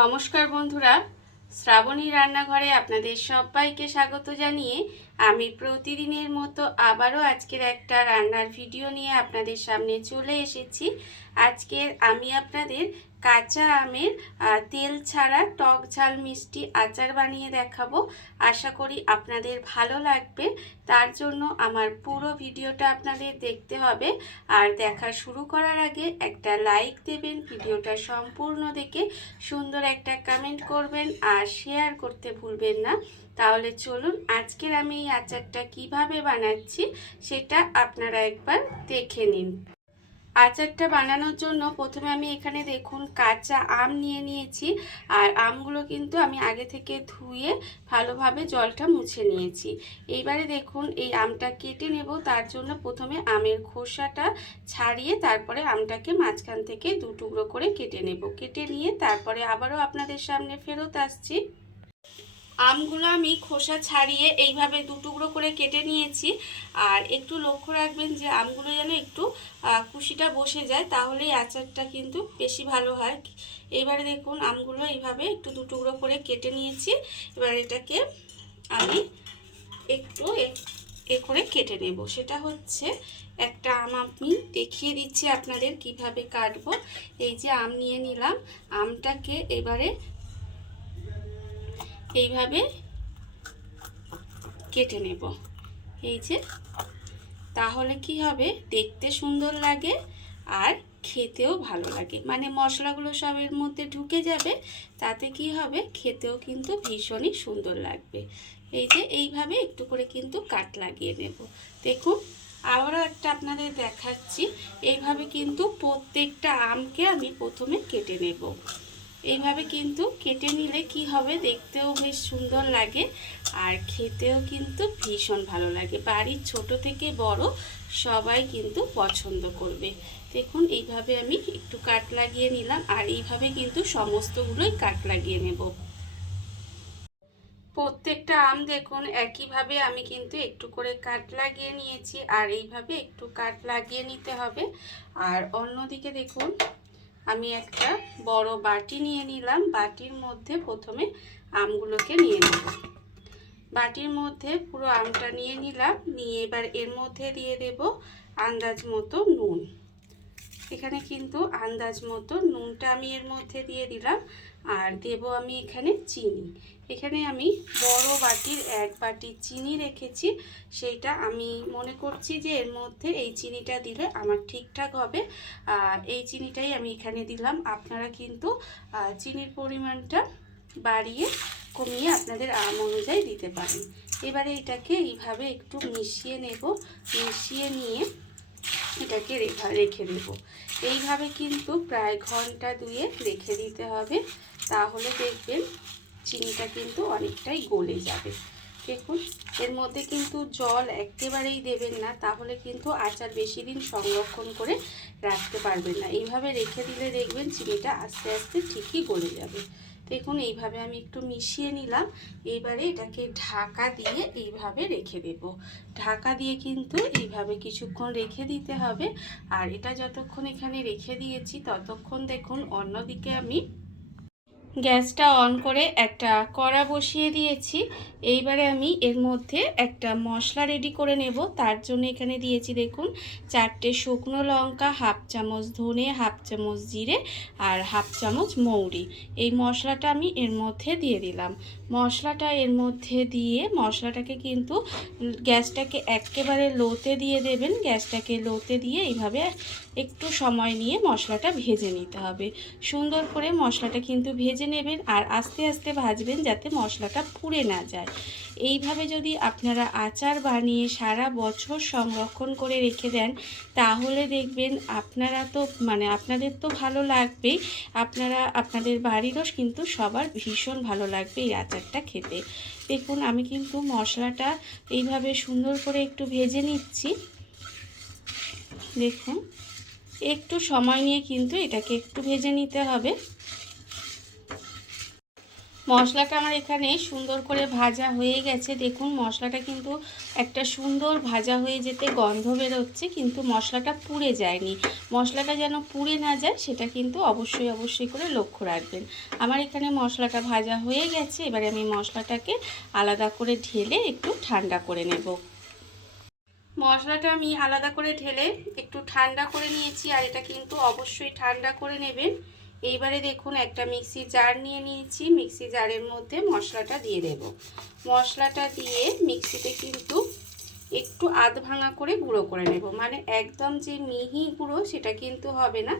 নমস্কার বন্ধুরা, শ্রাবণী রান্নাঘরে আপনাদের সবাইকে স্বাগত জানিয়ে আমি প্রতিদিনের মতো আবারও আজকের একটা রান্নার ভিডিও নিয়ে আপনাদের সামনে চলে এসেছি। আজকের আমি আপনাদের কাঁচা আমের তেল ছাড়া টক ঝাল মিষ্টি আচার বানিয়ে দেখাবো। আশা করি আপনাদের ভালো লাগবে। তার জন্য আমার পুরো ভিডিওটা আপনাদের দেখতে হবে। আর দেখা শুরু করার আগে একটা লাইক দেবেন, ভিডিওটা সম্পূর্ণ দেখে সুন্দর একটা কমেন্ট করবেন আর শেয়ার করতে ভুলবেন না। তাহলে চলুন আজকের আমি এই আচারটা কিভাবে বানাচ্ছি সেটা আপনারা একবার দেখে নিন। আচারটা বানানোর জন্য প্রথমে আমি এখানে দেখুন কাঁচা আম নিয়ে নিয়েছি। আর আমগুলো কিন্তু আমি আগে থেকে ধুয়ে ভালোভাবে জলটা মুছে নিয়েছি। এইবারে দেখুন এই আমটা কেটে নেব। তার জন্য প্রথমে আমের খোসাটা ছাড়িয়ে তারপরে আমটাকে মাঝখান থেকে দু টুকরো করে কেটে নেব। কেটে নিয়ে তারপরে আবারও আপনাদের সামনে ফেরত আসছি। আমগুলো আমি খোসা ছাড়িয়ে এইভাবে দু টুকরো করে কেটে নিয়েছি। আর একটু লক্ষ্য রাখবেন যে আমগুলো যেন একটু কুশিটা বসে যায়, তাহলেই আচারটা কিন্তু বেশি ভালো হয়। এইবারে দেখুন আমগুলো এইভাবে একটু দু টুকরো করে কেটে নিয়েছি। এবার এটাকে আমি একটু এ করে কেটে নেব। সেটা হচ্ছে একটা আম আমি দেখিয়ে দিচ্ছি আপনাদের কিভাবে কাটবো। এই যে আম নিয়ে নিলাম, আমটাকে এবারে এইভাবে কেটে নেব। এই যে, তাহলে কি হবে, দেখতে সুন্দর লাগে আর খেতেও ভালো লাগে। মানে মশলাগুলো সব এর মধ্যে ঢুকে যাবে, তাতে কি হবে, খেতেও কিন্তু ভীষণই সুন্দর লাগবে। এই যে এইভাবে একটু করে কিন্তু কাট লাগিয়ে নেব। দেখুন আবারও একটা আপনাদের দেখাচ্ছি। এইভাবে কিন্তু প্রত্যেকটা আমকে আমি প্রথমে কেটে নেব। এইভাবে কিন্তু কেটে নিলে কি হবে, দেখতেও বেশ সুন্দর লাগে আর খেতেও কিন্তু ভীষণ ভালো লাগে। বাড়ির ছোট থেকে বড় সবাই কিন্তু পছন্দ করবে। দেখুন এইভাবে আমি একটু কাট লাগিয়ে নিলাম আর এইভাবে কিন্তু সমস্তগুলোই কাট লাগিয়ে নেব। প্রত্যেকটা আম দেখুন একইভাবে আমি কিন্তু একটু করে কাট লাগিয়ে নিয়েছি আর এইভাবে একটু কাট লাগিয়ে নিতে হবে। আর অন্যদিকে দেখুন আমি একটা বড় বাটি নিয়ে নিলাম। বাটির মধ্যে প্রথমে আমগুলোকে নিয়ে নেব। বাটির মধ্যে পুরো আমটা নিয়ে নিলাম। নিয়ে এবার এর মধ্যে দিয়ে দেব আন্দাজ মতো নুন। এখানে কিন্তু আন্দাজ মতো নুনটা আমি এর মধ্যে দিয়ে দিলাম। আর দেব আমি এখানে চিনি। এখানে আমি বড় বাটির 1 বাটি চিনি রেখেছি। সেইটা আমি মনে করছি যে এর মধ্যে এই চিনিটা দিলে আমার ঠিকঠাক হবে। এই চিনিটাই আমি এখানে দিলাম। আপনারা কিন্তু চিনির পরিমাণটা বাড়িয়ে কমিয়ে আপনাদের আম অনুযায়ী দিতে পারেন। এবারে এটাকে এইভাবে একটু মিশিয়ে নেব। মিশিয়ে নিয়ে এটাকে রেখে দেব। এইভাবে কিন্তু প্রায় ঘন্টা 2 রেখে দিতে হবে। তাহলে দেখবেন চিনিটা কিন্তু অনেকটাই গলে যাবে। দেখুন এর মধ্যে কিন্তু জল একেবারেই দেবেন না, তাহলে কিন্তু আচার বেশি দিন সংরক্ষণ করে রাখতে পারবেন না। এইভাবে রেখে দিলে দেখবেন চিনিটা আস্তে আস্তে ঠিকই গলে যাবে। দেখুন এইভাবে আমি একটু মিশিয়ে নিলাম। এবারে এটাকে ঢাকা দিয়ে এইভাবে রেখে দেব। ঢাকা দিয়ে কিন্তু এইভাবে কিছুক্ষণ রেখে দিতে হবে। আর এটা যতক্ষণ এখানে রেখে দিয়েছি ততক্ষণ দেখুন অন্যদিকে আমি গ্যাসটা অন করে একটা কড়া বসিয়ে দিয়েছি। এইবারে আমি এর মধ্যে একটা মশলা রেডি করে নেব। তার জন্য এখানে দিয়েছি দেখুন 4টে শুকনো লঙ্কা, হাফ চামচ ধনে, হাফ চামচ জিরে আর হাফ চামচ মৌরি। এই মশলাটা আমি এর মধ্যে দিয়ে দিলাম। মশলাটা এর মধ্যে দিয়ে মশলাটাকে কিন্তু গ্যাসটাকে একেবারে লোতে দিয়ে দেবেন। গ্যাসটাকে লোতে দিয়ে এইভাবে একটু সময় নিয়ে মশলাটা ভেজে নিতে হবে। সুন্দর করে মশলাটা কিন্তু ভেজে নেবেন আর আস্তে আস্তে ভাজবেন যাতে মশলাটা পুড়ে না যায়। এইভাবে যদি আপনারা আচার বানিয়ে সারা বছর সংরক্ষণ করে রেখে দেন, তাহলে দেখবেন আপনাদের তো ভালো লাগবেই, আপনাদের বাড়িরও কিন্তু সবার ভীষণ ভালো লাগবে এই আচারটা খেতে। দেখুন আমি কিন্তু মশলাটা এইভাবে সুন্দর করে একটু ভেজে নিচ্ছি। দেখুন একটু সময় নিয়ে কিন্তু এটাকে একটু ভেজে নিতে হবে। মশলাটা আমার এখানে সুন্দর করে ভাজা হয়ে গেছে। দেখুন মশলাটা কিন্তু একটা সুন্দর ভাজা হয়ে যেতে গন্ধ বেরোচ্ছে, কিন্তু মশলাটা পুড়ে যায়নি। মশলাটা যেন পুড়ে না যায় সেটা কিন্তু অবশ্যই করে লক্ষ্য রাখবেন। আমার এখানে মশলাটা ভাজা হয়ে গেছে। এবারে আমি মশলাটাকে আলাদা করে ঢেলে একটু ঠান্ডা করে নেব। মশলাটা আমি আলাদা করে ঢেলে একটু ঠান্ডা করে নিয়েছি, আর এটা কিন্তু অবশ্যই ঠান্ডা করে নেবেন। এইবারে দেখুন একটা মিক্সি জার নিয়ে নিয়েছি। মিক্সি জারের মধ্যে মশলাটা দিয়ে দেব। মশলাটা দিয়ে মিক্সিতে কিন্তু একটু আধ ভাঙা করে গুঁড়ো করে নেব, মানে একদম যে মিহি গুঁড়ো সেটা কিন্তু হবে না,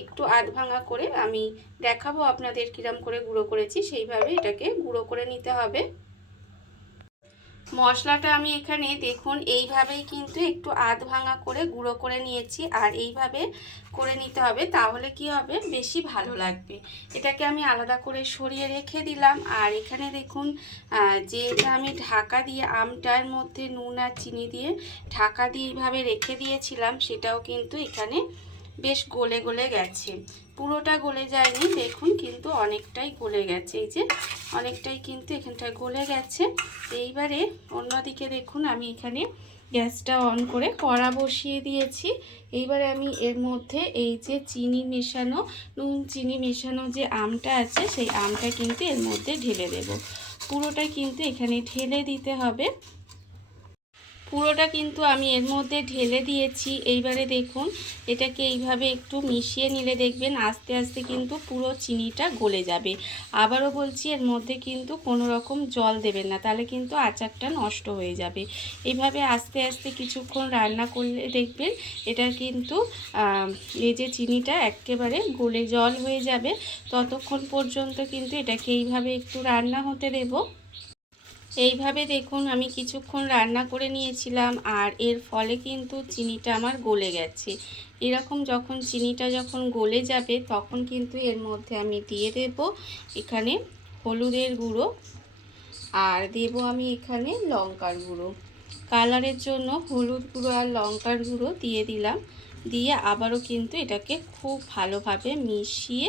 একটু আধ ভাঙা করে। আমি দেখাবো আপনাদের কিরম করে গুঁড়ো করেছি, সেইভাবে এটাকে গুঁড়ো করে নিতে হবে। মশলাটা আমি এখানে দেখুন এইভাবেই কিন্তু একটু আধ ভাঙা করে গুঁড়ো করে নিয়েছি, আর এইভাবে করে নিতে হবে, তাহলে কি হবে বেশি ভালো লাগবে। এটাকে আমি আলাদা করে সরিয়ে রেখে দিলাম। আর এখানে দেখুন যেটা আমি ঢাকা দিয়ে আমটার মধ্যে নুন আর চিনি দিয়ে ঢাকা দিয়ে এইভাবে রেখে দিয়েছিলাম, সেটাও কিন্তু এখানে বেশ গলে গলে গেছে। পুরোটা গলে যায়নি দেখুন, কিন্তু অনেকটাই গলে গেছে। এই যে অনেকটাই কিন্তু এখানটায় গলে গেছে। এইবারে অন্যদিকে দেখুন আমি এখানে গ্যাসটা অন করে কড়া বসিয়ে দিয়েছি। এইবারে আমি এর মধ্যে এই যে চিনি মেশানো, নুন চিনি মেশানো যে আমটা আছে, সেই আমটা কিন্তু এর মধ্যে ঢেলে দেব। পুরোটাই কিন্তু এখানে ঢেলে দিতে হবে। পুরোটা কিন্তু আমি এর মধ্যে ঢেলে দিয়েছি। এইবারে দেখুন এটাকে এইভাবে একটু মিশিয়ে নিলে দেখবেন আস্তে আস্তে কিন্তু পুরো চিনিটা গলে যাবে। আবারও বলছি, এর মধ্যে কিন্তু কোনো রকম জল দেবেন না, তাহলে কিন্তু আচারটা নষ্ট হয়ে যাবে। এইভাবে আস্তে আস্তে কিছুক্ষণ রান্না করলে দেখবেন এটা কিন্তু এই যে চিনিটা একেবারে গলে জল হয়ে যাবে। ততক্ষণ পর্যন্ত কিন্তু এটাকে এইভাবে একটু রান্না হতে দেব। এইভাবে দেখুন আমি কিছুক্ষণ রান্না করে নিয়েছিলাম, আর এর ফলে কিন্তু চিনিটা আমার গলে গেছে। এরকম যখন চিনিটা যখন গলে যাবে তখন কিন্তু এর মধ্যে আমি দিয়ে দেব এখানে হলুদের গুঁড়ো, আর দেব আমি এখানে লঙ্কার গুঁড়ো। কালারের জন্য হলুদ গুঁড়ো আর লঙ্কার গুঁড়ো দিয়ে দিলাম। দিয়ে আবারও কিন্তু এটাকে খুব ভালোভাবে মিশিয়ে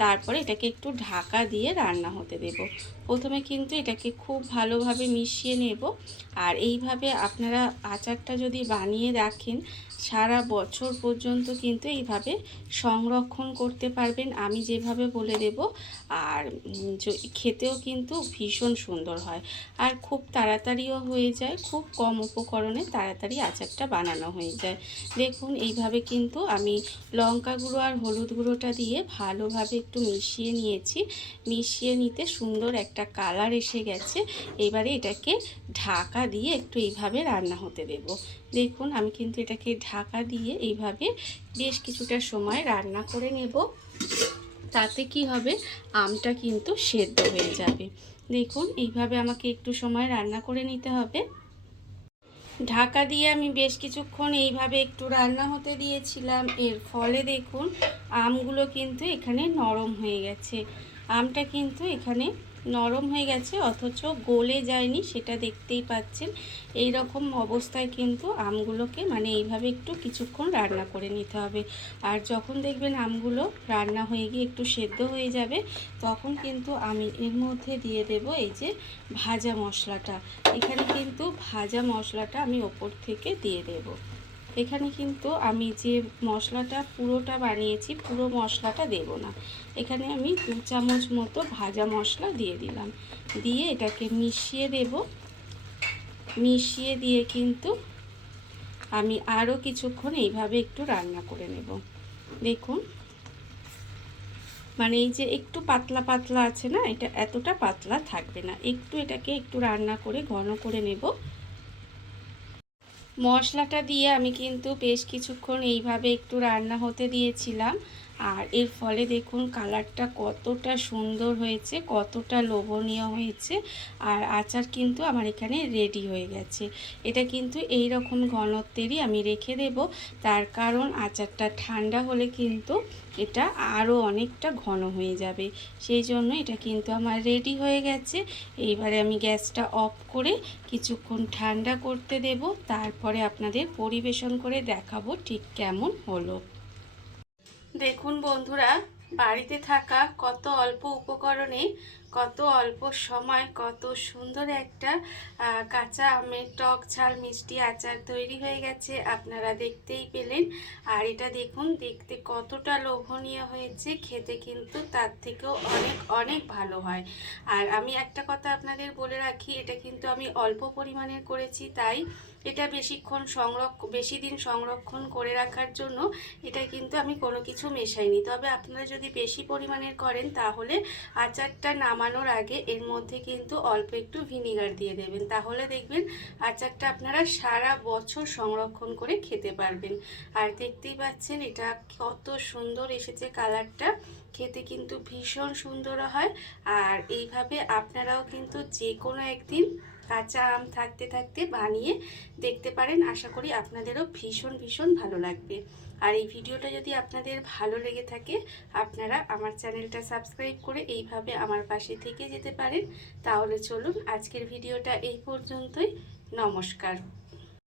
তারপরে এটাকে একটু ঢাকা দিয়ে রান্না হতে দেব। প্রথমে কিন্তু এটাকে খুব ভালোভাবে মিশিয়ে নেব। আর এইভাবে আপনারা আচারটা যদি বানিয়ে রাখেন সারা বছর পর্যন্ত কিন্তু এইভাবে সংরক্ষণ করতে পারবেন, আমি যেভাবে বলে দেব। আর খেতেও কিন্তু ভীষণ সুন্দর হয়, আর খুব তাড়াতাড়িও হয়ে যায়। খুব কম উপকরণে তাড়াতাড়ি আচারটা বানানো হয়ে যায়। দেখুন এইভাবে কিন্তু আমি লঙ্কা গুঁড়ো আর হলুদ গুঁড়োটা দিয়ে ভালোভাবে একটু মিশিয়ে নিয়েছি। মিশিয়ে নিতে সুন্দর একটা কালার এসে গেছে। এবারে এটাকে ঢাকা দিয়ে একটু এইভাবে রান্না হতে দেব। দেখুন আমি কিন্তু এটাকে ঢাকা দিয়ে এইভাবে বেশ কিছুটা সময় রান্না করে নেব। তাতে কি হবে, আমটা কিন্তু সেদ্ধ হয়ে যাবে। দেখুন এইভাবে আমাকে একটু সময় রান্না করে নিতে হবে। ঢাকা দিয়ে আমি বেশ কিছুক্ষণ এইভাবে একটু রান্না হতে দিয়েছিলাম। এর ফলে দেখুন আমগুলো কিন্তু এখানে নরম হয়ে গেছে। আমটা কিন্তু এখানে নরম হয়ে গেছে, অথচ গলে যায়নি, সেটা দেখতেই পাচ্ছেন। এই রকম অবস্থায় কিন্তু আমগুলোকে মানে এইভাবে একটু কিছুক্ষণ রান্না করে নিতে হবে। আর যখন দেখবেন আমগুলো রান্না হয়ে গিয়ে একটু সেদ্ধ হয়ে যাবে, তখন কিন্তু আমি এর মধ্যে দিয়ে দেব এই যে ভাজা মশলাটা। এখানে কিন্তু ভাজা মশলাটা আমি ওপর থেকে দিয়ে দেব। এখানে কিন্তু আমি যে মশলাটা পুরোটা বানিয়েছি, পুরো মশলাটা দেব না। এখানে আমি 2 চামচ মতো ভাজা মশলা দিয়ে দিলাম। দিয়ে এটাকে মিশিয়ে দেব। মিশিয়ে দিয়ে কিন্তু আমি আরও কিছুক্ষণ এইভাবে একটু রান্না করে নেব। দেখুন মানে এই যে একটু পাতলা পাতলা আছে না, এটা এতটা পাতলা থাকবে না, একটু এটাকে একটু রান্না করে ঘন করে নেব। মশলাটা দিয়ে আমি কিন্তু বেশ কিছুক্ষণ এইভাবে একটু রান্না হতে দিয়েছিলাম, আর এর ফলে দেখুন কালারটা কতটা সুন্দর হয়েছে, কতটা লোভনীয় হয়েছে। আর আচার কিন্তু আমার এখানে রেডি হয়ে গেছে। এটা কিন্তু এই রকম ঘনত্বেরই আমি রেখে দেব, তার কারণ আচারটা ঠান্ডা হলে কিন্তু এটা আরও অনেকটা ঘন হয়ে যাবে। সেই জন্য এটা কিন্তু আমার রেডি হয়ে গেছে। এইবারে আমি গ্যাসটা অফ করে কিছুক্ষণ ঠান্ডা করতে দেব, তারপরে আপনাদের পরিবেশন করে দেখাবো ঠিক কেমন হলো। দেখুন বন্ধুরা বাড়িতে থাকা কত অল্প উপকরণে কত অল্প সময় কত সুন্দর একটা কাঁচা আমের টক ঝাল মিষ্টি আচার তৈরি হয়ে গেছে, আপনারা দেখতেই পেলেন। আর এটা দেখুন দেখতে কতটা লোভনীয় হয়েছে, খেতে কিন্তু তার থেকেও অনেক অনেক ভালো হয়। আর আমি একটা কথা আপনাদের বলে রাখি, এটা কিন্তু আমি অল্প পরিমাণের করেছি, তাই এটা বেশি দিন সংরক্ষণ করে রাখার জন্য এটা কিন্তু আমি কোনো কিছু মেশাইনি। তবে আপনারা যদি বেশি পরিমাণের করেন তাহলে আচারটা নামানোর আগে এর মধ্যে কিন্তু অল্প একটু ভিনিগার দিয়ে দেবেন, তাহলে দেখবেন আচারটা আপনারা সারা বছর সংরক্ষণ করে খেতে পারবেন। আর দেখতেই পাচ্ছেন এটা কত সুন্দর এসেছে কালারটা, খেতে কিন্তু ভীষণ সুন্দর হয়। আর এইভাবে আপনারাও কিন্তু যে কোনো একদিন কাঁচা আম থাকতে থাকতে বানিয়ে দেখতে পারেন, আশা করি আপনাদেরও ভীষণ ভীষণ ভালো লাগবে। আর এই ভিডিওটা যদি আপনাদের ভালো লেগে থাকে, আপনারা আমার চ্যানেলটা সাবস্ক্রাইব করে এইভাবে আমার পাশে থেকে যেতে পারেন। তাহলে চলুন আজকের ভিডিওটা এই পর্যন্তই। নমস্কার।